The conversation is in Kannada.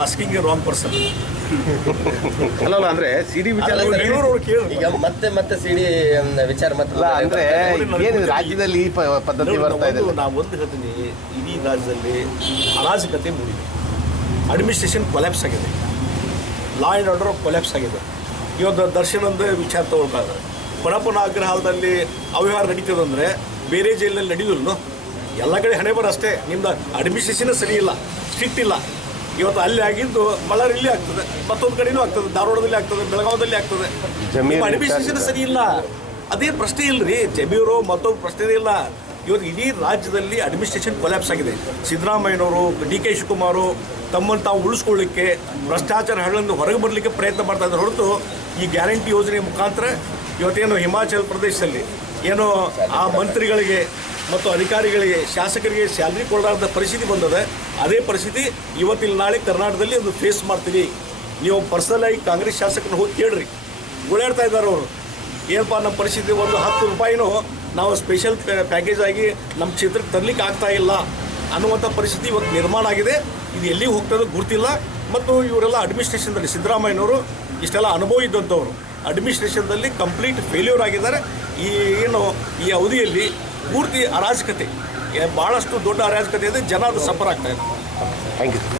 ಆಸ್ಕಿಂಗ್ ರಾಂಗ್ ಪರ್ಸನ್ ಅಲ್ಲ ಅಂದ್ರೆ ಸಿಡಿ ವಿಚಾರ ಈಗ ಮತ್ತೆ ಮತ್ತೆ ಸಿಡಿ ವಿಚಾರ ಮತ್ತೆ ಅಂದ್ರೆ ಏನು ರಾಜ್ಯದಲ್ಲಿ ಈ ಪ- ಪದ್ಧತಿ ಬರ್ತಾ ಇದೆ? ನಾವು ಒಂದು ಹೇಳ್ತೀನಿ ಇಡೀ ರಾಜ್ಯದಲ್ಲಿ ಅರಾಜಕತೆ ಮೂಡಿದೆ. ಅಡ್ಮಿನಿಸ್ಟ್ರೇಷನ್ ಕೊಲ್ಯಾಪ್ಸ್ ಆಗಿದೆ. ಲಾ ಆ್ಯಂಡ್ ಆರ್ಡರ್ ಕೊಲ್ಯಾಪ್ಸ್ ಆಗಿದೆ. ಇವತ್ತು ದರ್ಶನಂದ ವಿಚಾರ ತಗೊಳ್ತಾರೆ ಪರಪ್ಪನ ಆಗ್ರಹಾಲದಲ್ಲಿ ಅವ್ಯವಹಾರ ನಡೀತದಂದ್ರೆ ಬೇರೆ ಜೈಲಿನಲ್ಲಿ ನಡೀದ್ರು ಎಲ್ಲ ಕಡೆ ಹಣೆ ಬರ ಅಷ್ಟೇ ನಿಮ್ದು ಅಡ್ಮಿನಿಸ್ಟ್ರೇಷನ್ ಸರಿ ಇಲ್ಲ ಸ್ಟ್ರಿಕ್ಟ್ ಇಲ್ಲ. ಇವತ್ತು ಅಲ್ಲಿ ಆಗಿದ್ದು ಬಳ್ಳಾರಿಯಲ್ಲಿ ಆಗ್ತದೆ ಮತ್ತೊಂದು ಕಡೆನೂ ಆಗ್ತದೆ ಧಾರವಾಡದಲ್ಲಿ ಆಗ್ತದೆ ಬೆಳಗಾವದಲ್ಲಿ ಆಗ್ತದೆ. ಜಮೀನು ಅಡ್ಮಿನಿಸ್ಟ್ರೇಷನ್ ಸರಿ ಇಲ್ಲ. ಅದೇ ಪ್ರಶ್ನೆ ಇಲ್ರಿ ಜಮೀರು ಮತ್ತೊಂದು ಪ್ರಶ್ನೆ ಇಲ್ಲ. ಇವತ್ತು ಇಡೀ ರಾಜ್ಯದಲ್ಲಿ ಅಡ್ಮಿನಿಸ್ಟ್ರೇಷನ್ ಕೊಲ್ಯಾಪ್ಸ್ ಆಗಿದೆ. ಸಿದ್ದರಾಮಯ್ಯನವರು ಡಿ ಕೆ ಶಿವಕುಮಾರು ತಮ್ಮನ್ನು ತಾವು ಉಳಿಸ್ಕೊಳ್ಳಿಕ್ಕೆ ಭ್ರಷ್ಟಾಚಾರ ಹಳ್ಳನ್ನು ಹೊರಗೆ ಬರಲಿಕ್ಕೆ ಪ್ರಯತ್ನ ಮಾಡ್ತಾ ಇದ್ದಾರೆ. ಹೊರತು ಈ ಗ್ಯಾರಂಟಿ ಯೋಜನೆ ಮುಖಾಂತರ ಇವತ್ತೇನು ಹಿಮಾಚಲ ಪ್ರದೇಶದಲ್ಲಿ ಏನೋ ಆ ಮಂತ್ರಿಗಳಿಗೆ ಮತ್ತು ಅಧಿಕಾರಿಗಳಿಗೆ ಶಾಸಕರಿಗೆ ಸ್ಯಾಲ್ರಿ ಕೊಡಲಾರದ ಪರಿಸ್ಥಿತಿ ಬಂದದೆ, ಅದೇ ಪರಿಸ್ಥಿತಿ ಇವತ್ತಿನ ನಾಳೆ ಕರ್ನಾಟಕದಲ್ಲಿ ಒಂದು ಫೇಸ್ ಮಾಡ್ತೀವಿ. ನೀವು ಪರ್ಸನಲ್ ಆಗಿ ಕಾಂಗ್ರೆಸ್ ಶಾಸಕರನ್ನ ಹೋಗಿ ಕೇಳ್ರಿ. ಓಡಾಡ್ತಾ ಇದ್ದಾರೆ ಅವರು. ಏನಪ್ಪ ನಮ್ಮ ಪರಿಸ್ಥಿತಿ? ಒಂದು ಹತ್ತು ರೂಪಾಯಿನೂ ನಾವು ಸ್ಪೆಷಲ್ ಪ್ಯಾಕೇಜ್ ಆಗಿ ನಮ್ಮ ಕ್ಷೇತ್ರಕ್ಕೆ ತರಲಿಕ್ಕೆ ಆಗ್ತಾ ಇಲ್ಲ ಅನ್ನುವಂಥ ಪರಿಸ್ಥಿತಿ ಇವತ್ತು ನಿರ್ಮಾಣ ಆಗಿದೆ. ಇದು ಎಲ್ಲಿಗೆ ಹೋಗ್ತದೋ ಗುರ್ತಿಲ್ಲ ಮತ್ತು ಇವರೆಲ್ಲ ಅಡ್ಮಿನಿಸ್ಟ್ರೇಷನ್ದಲ್ಲಿ ಸಿದ್ದರಾಮಯ್ಯನವರು ಇಷ್ಟೆಲ್ಲ ಅನುಭವ ಇದ್ದಂಥವ್ರು. ಅಡ್ಮಿನಿಸ್ಟ್ರೇಷನ್ದಲ್ಲಿ ಕಂಪ್ಲೀಟ್ ಫೇಲ್ಯೂರ್ ಆಗಿದ್ದಾರೆ. ಈ ಏನು, ಈ ಅವಧಿಯಲ್ಲಿ ಪೂರ್ತಿ ಅರಾಜಕತೆ. ಬಹಳಷ್ಟು ದೊಡ್ಡ ಅರಾಜಕತೆ ಇದೆ ಜನ ಅದು ಸಫರ್ ಆಗ್ತಾ ಇದೆ ಥ್ಯಾಂಕ್ ಯು